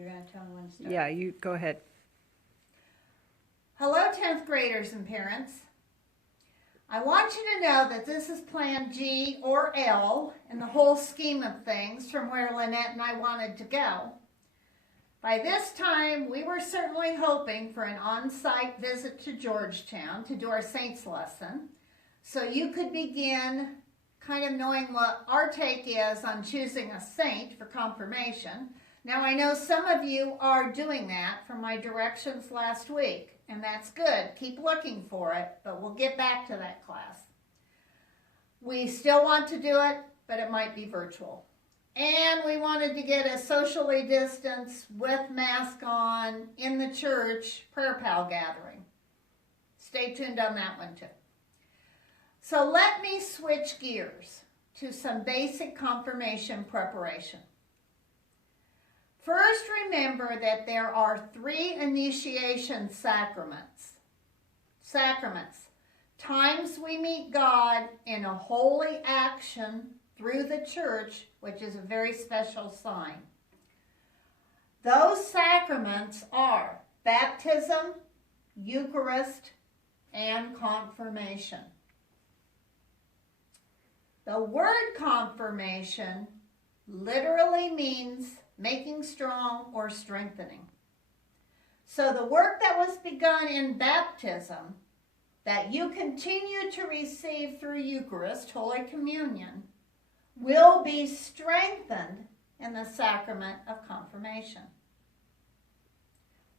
You're going to tell me when to start. Yeah, you go ahead. Hello, 10th graders and parents. I want you to know that this is Plan G or L in the whole scheme of things from where Lynette and I wanted to go. By this time, we were certainly hoping for an on-site visit to Georgetown to do our Saints lesson, so you could begin kind of knowing what our take is on choosing a saint for confirmation. Now, I know some of you are doing that from my directions last week, and that's good. Keep looking for it, but we'll get back to that class. We still want to do it, but it might be virtual. And we wanted to get a socially distanced, with mask on, in the church, prayer pal gathering. Stay tuned on that one too. So let me switch gears to some basic confirmation preparation. First, remember that there are 3 initiation sacraments. Times we meet God in a holy action through the church, which is a very special sign. Those sacraments are baptism, Eucharist, and confirmation. The word confirmation literally means making strong or strengthening. So the work that was begun in baptism, that you continue to receive through Eucharist, Holy Communion, will be strengthened in the sacrament of confirmation.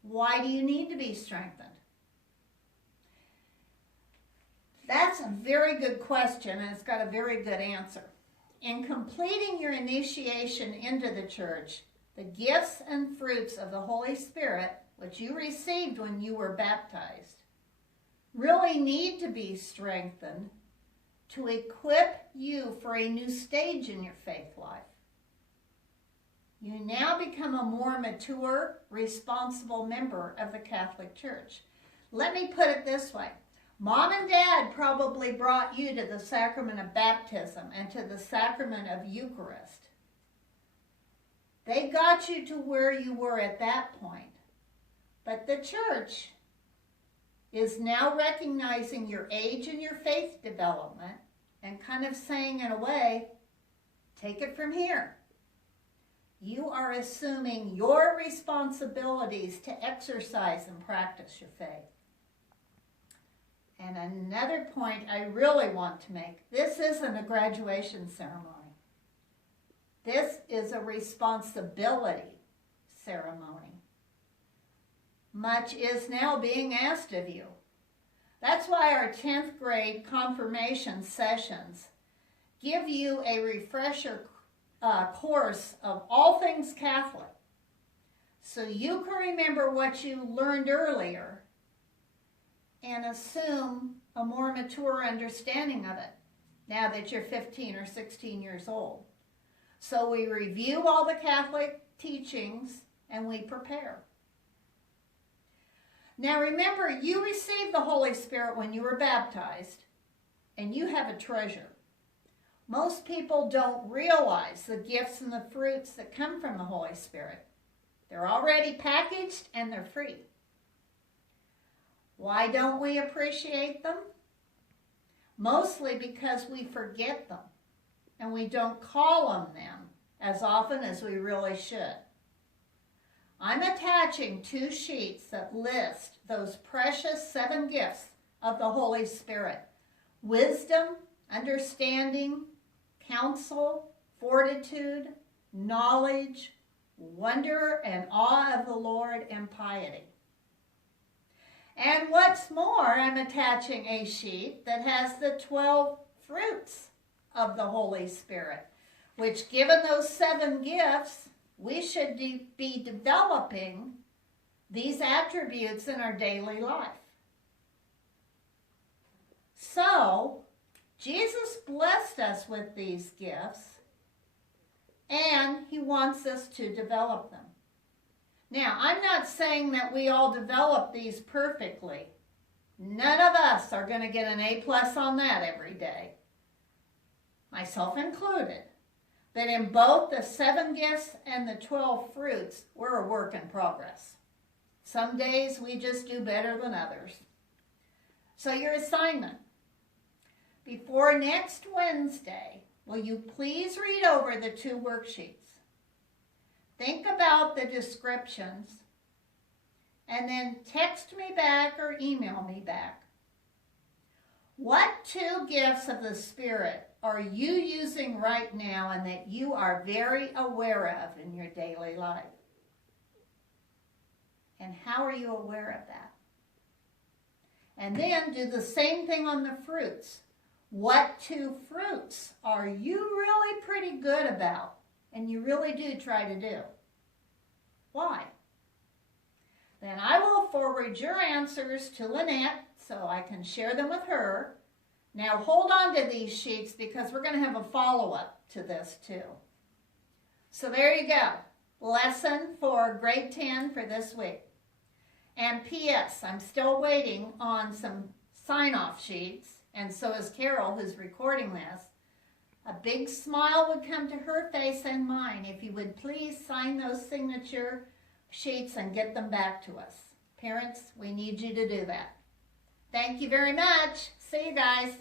Why do you need to be strengthened? That's a very good question, and it's got a very good answer. In completing your initiation into the church, the gifts and fruits of the Holy Spirit, which you received when you were baptized, really need to be strengthened to equip you for a new stage in your faith life. You now become a more mature, responsible member of the Catholic Church. Let me put it this way. Mom and Dad probably brought you to the sacrament of baptism and to the sacrament of Eucharist. They got you to where you were at that point. But the church is now recognizing your age and your faith development and kind of saying, in a way, take it from here. You are assuming your responsibilities to exercise and practice your faith. And another point I really want to make, this isn't a graduation ceremony. This is a responsibility ceremony. Much is now being asked of you. That's why our 10th grade confirmation sessions give you a refresher course of all things Catholic, so you can remember what you learned earlier and assume a more mature understanding of it now that you're 15 or 16 years old. So we review all the Catholic teachings and we prepare. Now remember, you received the Holy Spirit when you were baptized, and you have a treasure. Most people don't realize the gifts and the fruits that come from the Holy Spirit. They're already packaged and they're free. Why don't we appreciate them? Mostly because we forget them and we don't call on them as often as we really should. I'm attaching 2 sheets that list those precious 7 gifts of the Holy Spirit: wisdom, understanding, counsel, fortitude, knowledge, wonder and awe of the Lord, and piety. And what's more, I'm attaching a sheet that has the 12 fruits of the Holy Spirit, which, given those 7 gifts, we should be developing these attributes in our daily life. So, Jesus blessed us with these gifts, and he wants us to develop them. Now, I'm not saying that we all develop these perfectly. None of us are going to get an A+ on that every day, myself included. that in both the 7 gifts and the 12 fruits, we're a work in progress. Some days we just do better than others. So your assignment, before next Wednesday, will you please read over the 2 worksheets? Think about the descriptions, and then text me back or email me back. What 2 gifts of the Spirit are you using right now and that you are very aware of in your daily life? And how are you aware of that? And then do the same thing on the fruits. What 2 fruits are you really pretty good about and you really do try to do? Why? Then I will forward your answers to Lynette so I can share them with her. Now hold on to these sheets because we're going to have a follow-up to this too. So there you go. Lesson for grade 10 for this week. And P.S. I'm still waiting on some sign-off sheets, and so is Carol, who's recording this. A big smile would come to her face and mine if you would please sign those signature sheets and get them back to us. Parents, we need you to do that. Thank you very much. See you guys.